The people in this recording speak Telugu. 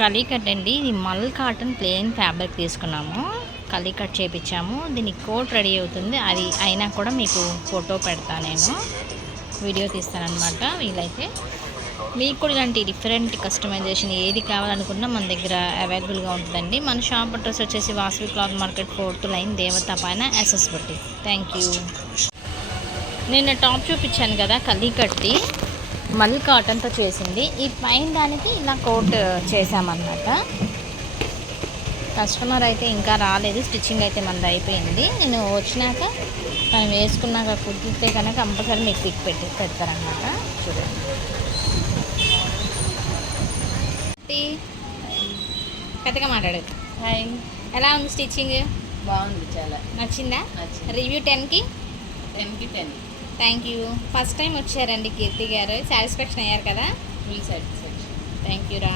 కలీకట్ అండి. ఇది మల్ కాటన్ ప్లెయిన్ ఫ్యాబ్రిక్ తీసుకున్నాము, కలీకట్ చేపించాము. దీనికి కోట్ రెడీ అవుతుంది, అది అయినా కూడా మీకు ఫోటో పెడతా, నేను వీడియో తీస్తానన్నమాట. వీలైతే మీకు కూడా ఇలాంటి డిఫరెంట్ కస్టమైజేషన్ ఏది కావాలనుకున్నా మన దగ్గర అవైలబుల్గా ఉంటుందండి. మన షాప్ అడ్రస్ వచ్చేసి Vasavi cloth market 4th line, దేవత పైన, ఎస్ఎస్ బట్టి. Thank you. నేను టాప్ చూపించాను కదా కలీకట్టి, మల్ కాటన్తో చేసింది. ఈ పైన దానికి ఇలా కోట్ చేసామన్నమాట. కస్టమర్ అయితే ఇంకా రాలేదు, స్టిచ్చింగ్ అయితే మనది అయిపోయింది. నేను వచ్చినాక తను వేసుకున్నాక కుదిరితే కనుక కంపల్సరీ మీకు పిక్ పెడతారనమాట. చూడండి, పెద్దగా మాట్లాడు. హాయ్, ఎలా ఉంది స్టిచ్చింగ్? బాగుంది, చాలా నచ్చిందా? రివ్యూ 10కి 10. Thank you. ఫస్ట్ టైం వచ్చారండి కీర్తి గారు, సాటిస్ఫాక్షన్ అయ్యారు కదా? Full satisfaction. థ్యాంక్ యూ రా.